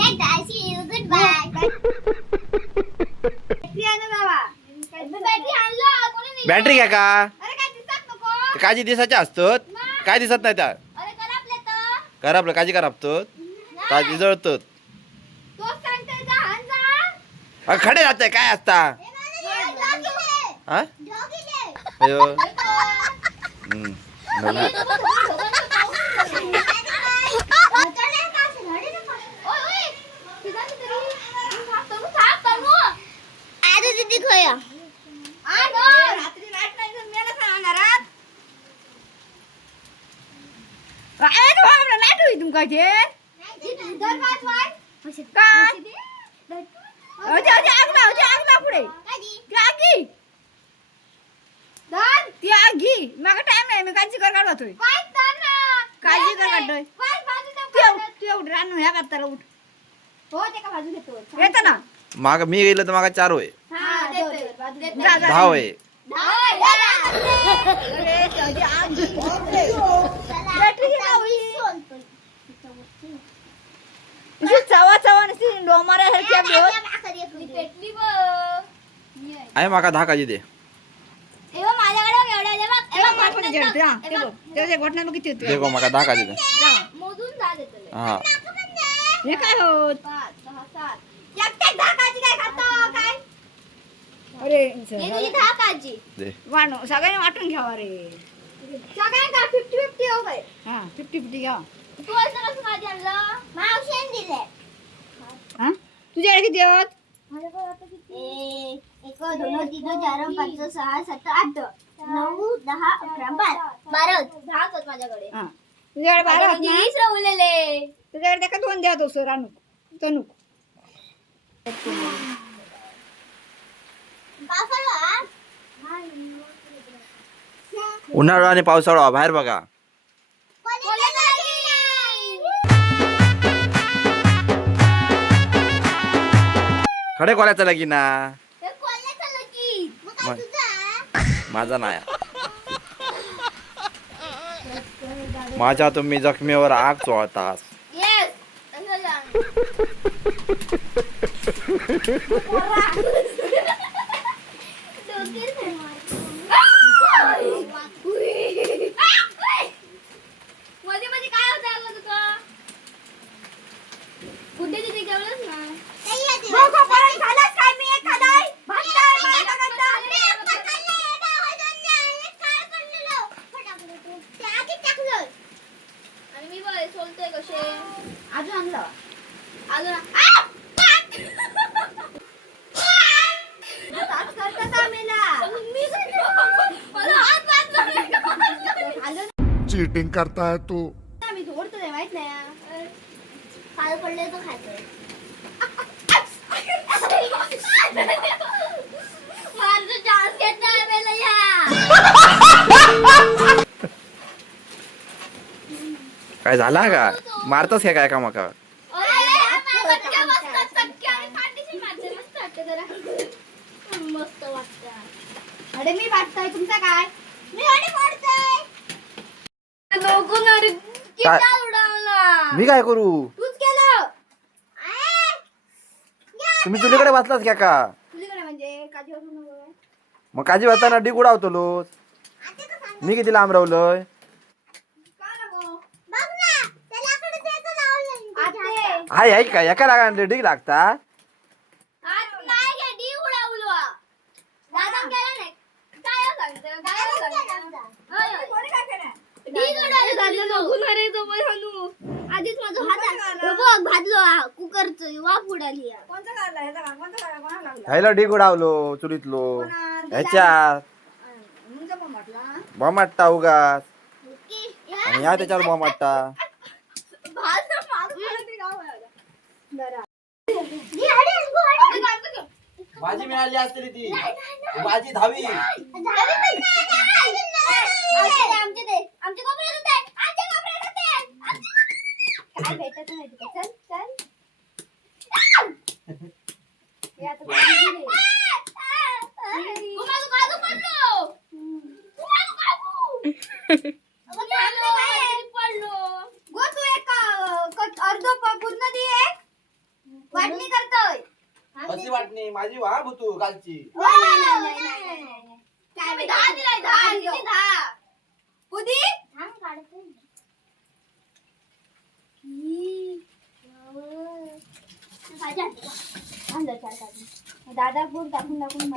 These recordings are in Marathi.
Tata see you good bye battery घ्या का अरे काय दिसत नको काजी दिसाच्या असतात काय दिसत नाही त्या अरे करापले तर करापलं काजी करापतो काजी जळतो तो सांगते जा हान जा खडे जाते काय असता हा अयो म्हणा. तुमका जे पुढे ती आगी मागा टाइम नाही मी काळजी कर काढतोय काळजी कर काढतोय तू एवढं रान ह्या करताला उठ येतं ना माग मी गेलो तर मागा 4 होय जा 10 होय चवा चवा नसती डोमाऱ्या आहे माका 10 काजी दे घटना किती होती देखो माका 10 काजी दे मोजून जा देतले हा हे काय होत 5 6 7 एकटे 10 काजी काय खातो काय अरे हे तुझी 10 काजी दे वाणू सगळ्यांनी वाटून घ्यावा रे सगळ्यांना 50-50 हो गए 50-50 घ्या तू असं कसं काजी आणलं मावशीने दिले हा तुझ्याकडे किती होत एक दोन तीन चार पाच सहा सात आठ 9 10 11 12 10 होत माझ्याकडे हा तुझ्याकडे 12 होत ना 20 राहिलेले तुझ्याकडे का 2 द्या तो रानूक तनुक उन्हाळा आणि पावसाळा बाहेर बघा खडे कोल्याचं लगी ना माझा नाही माझ्या तुम्ही जखमीवर आग चोळतास मध्ये मध्ये काय होतं अगं तुका कुठे तिथे गेलंस ना आणि मी बघ सोलतोय कसे अजून आणलं अजून चीटिंग करता है तू मी सोडतोय माहित नाही काल पडले तो खायचंय माझं चान्स घेत नाही मेला या काय झाला का मारतस काय का मका मस्त वाटत अरे मी वाटतोय तुमचा काय मी गाडी वाढतोय काय? उडवला मी काय करू तूच केलं तुम्ही चुलीकडे बसलास क्या का तुझ्याकडे म्हणजे काजी वाजवू नको मग काजी वाजताना डी उडावतो लोस मी किती लांब रावलोय हाय ऐक का एका लागा डी लागतात आधीच माझा हात भाजलो कुकरच वाफ उडाली ह्याला डी उडावलो चुलीतलो ह्याच्यात बॉम्ब मारता उगाच आणि या त्याच्यावर बॉम्ब मारता भाजी मिळाली असते ती भाजी धावी काय भेटत नाही तुला चल चल अर्ध पूर्ण दे वाटणी माझी वा भूतू कालची. काय मी 10 दिलाय 10 किती 10 कुदी थांब काढते दादा बोल दाखवून दाखवून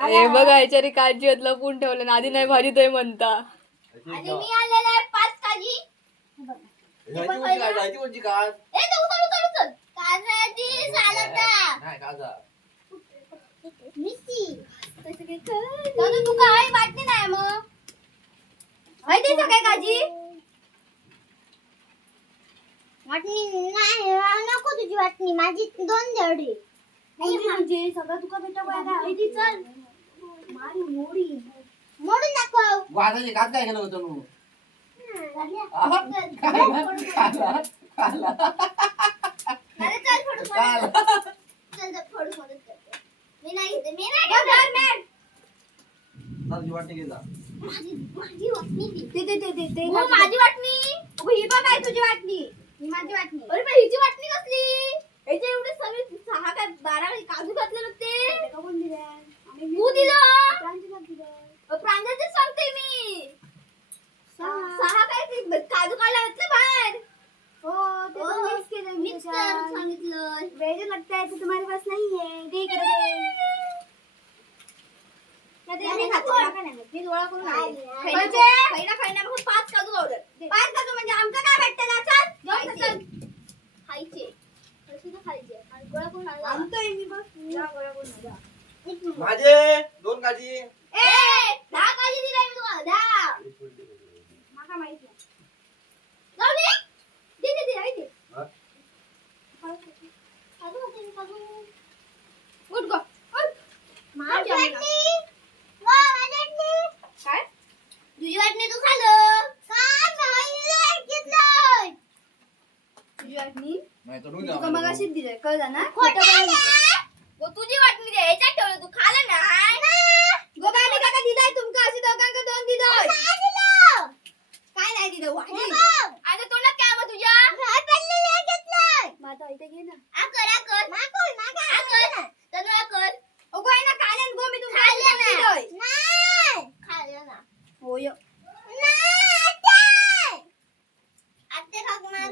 हे बघा याच्यारी काळजी होत लपून ठेवलं ना आधी नाही भाजी तोय म्हणता. आणि मी आलेला आहे 5 काजी कोणची काज ए तू उचल काजराची सालटा नाही काजा मिसी दादा तू काय वाटणी नाही मग माहिती आहे काय काजी वाटणी नाही नको तुझी वाटणी माझी 2 जडी म्हणजे सगळं तुका भेटा माहिती चल मारी मोडून दाखव वाजाची काज काय केलं होतं तू अरे चल फोडू मदत करते मी नाही घेते माझी वाटणी घे जा. माझी वाटणी ते माझी वाटणी ही बघ काय तुझी वाटणी ही माझी वाटणी अरे पण हिची वाटणी कसली याचे एवढे सगळे 6 का 12 काजू घातले होते कोण दिल्या तू दिलं प्रांजलच सांगते मी 6 काय ते काजू काढला होते बाहेर हो ते पण मिक्स केलं मिक्स कर सांगितलं वेळ लगता है तो तुम्हारे पास नहीं है दे इकडे दे मी खातो का नाही मी डोळा करून म्हणजे खायना मग 5 काजू गावलं 5 काजू म्हणजे आमचं काय भेटतं ना चल चल खायचे कशी खायचे आणि गोळा करून आणतोय मी बस जा गोळा करून जा माझे 2 काजी ए 10 काजी दिलाय मी तुम्हाला 10 माका माहित नाही जाऊ दे दे आई दे काजू होते काजू उठ गो माझी वाटणी काय तुझी वाटणी तू खाल्लं काय घेतलं तुझी वाटणी नाही तर तुका मगाशीच दिलंय कळलं ना तुझी वाटणी दे ह्याच्यात ठेवलं तू खाल्लं नाही गोगाने काका दिलाय तुमका अशी दोघांका 2 दिलं काय नाही दिलं वाटी आता तोंडात काय मग तुझ्या माझा इथे घे ना आकर तनुला कर ओ गोय ना कालन गो मी तुमका खाल्लं दिलंय नाही खाल्लं ना होय आत्ते खाकणार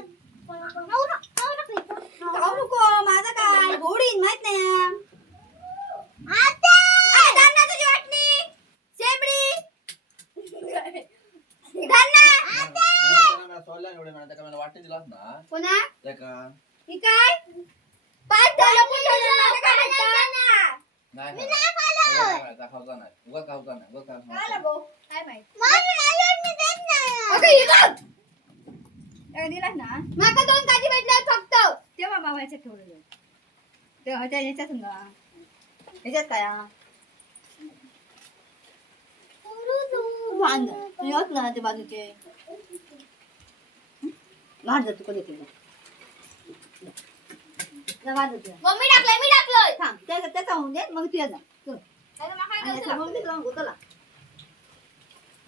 खाऊ नको माझा काय गोडीन माहित नाही आत्ते दान ना तुझी वाटणी शेंबडी दान ना सोडल्या एवढे म्हणा त्याला वाटणी दिलास ना कोणा त्याका ही काय 5 डॉलर पण ठेवलं माझं काय भेटतं नाही मी नाही खाल्लं. खाऊचा नाही उगा खाऊचा नाही उगा काय लागो काय माहित मी देत नाही अगं ही बघ काय दिलास ना माका 2 काजी भेटल्या फक्त तेव्हा बाबा याच्यात ठेवलेलं तेव्हा त्या याच्यात ना याच्यात काय वांग येत ना ते बाजूचे वाढ जातो कधी केलं वाढ जातो मम्मी टाकलंय थांब त्याचा होऊन दे मग तू ये जा चल. अरे मग काय आणि करतो मग मी तुला म्हणतो, चला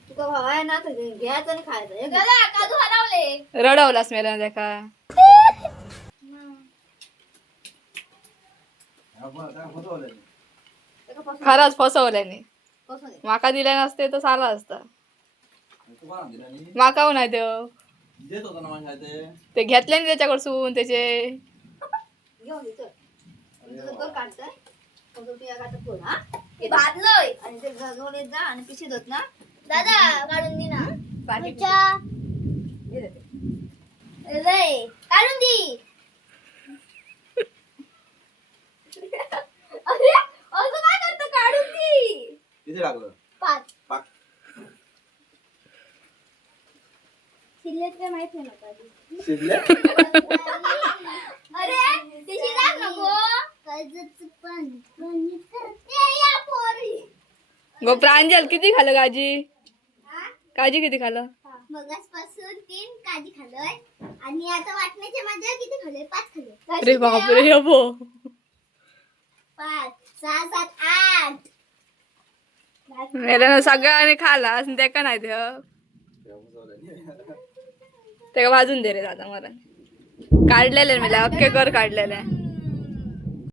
तुका भाव आहे ना तर घ्यायचं आणि खायचं हे घे. दादा काजू हरवले रडवलास मेला त्या का खरंच फसवल्याने कसं दे माका दिल्या नसते तर चाला असता तुम्हाला दिला नाही माका नाही देव देत होता ना माझ्या ते ते घेतले ना त्याच्याकडसून त्याचे घेऊन दे चल तुझं कर काढतंय मग तू या काढत बोल हा हे भाजलंय आणि ते जोडीत जा आणि पिशी होत ना दादा काढून दे ना पाणी तुझ्या हे देते. रे काढून दे अरे असं काय करतं काढून दे किती लागलं 5 पाक शिल्लक काय माहित नाही मला शिजले अरे ते शिल्लक नको कर्जच पण करते या पोरी गो प्रांजल किती खाल्लं काजी हा? काजी किती खाल्लं मगासपासून 3 काजी खाल्लोय आणि आता वाटण्याच्या माझ्या किती खाल्ले 5 खाल्ले अरे बापरे अबो 5 6 7 8 मेला ना सगळ्यांनी खाला ते का नाही ते भाजून दे रे दादा मला काढलेले मला अख्खे कर काढलेले